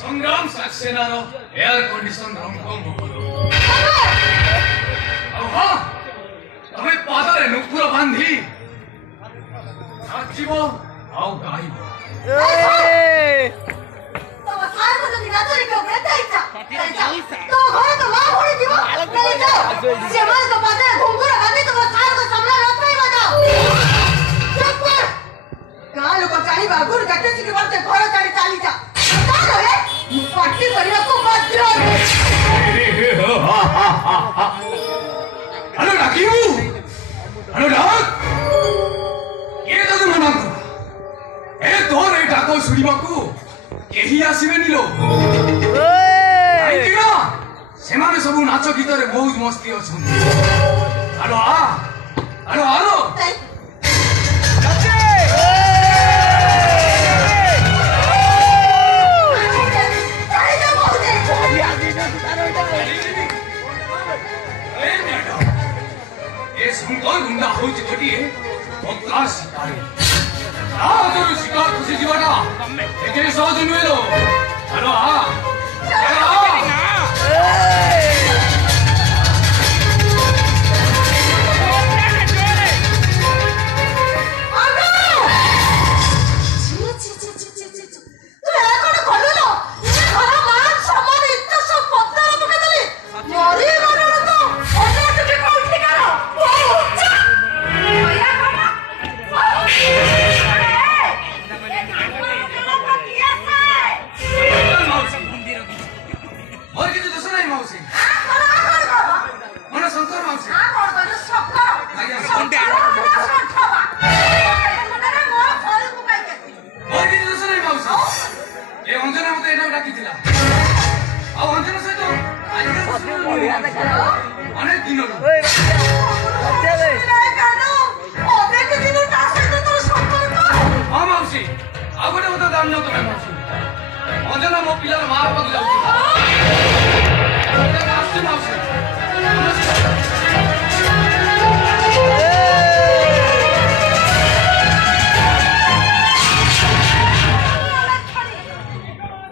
संग्राम सक्सेनार air condition रंग तमें पादरे नुपुर बांधी नाचिब आउ गाइब सब नाच गीत मौज मस्ती अच्छा हेलो हेलो हेलो गुंडा हूँ गोटे पत्रा शिकारी शिकार खुशी जीवाटा एके सहज नुहे लो हेलो अंजना मो पिला मार पक जाऊ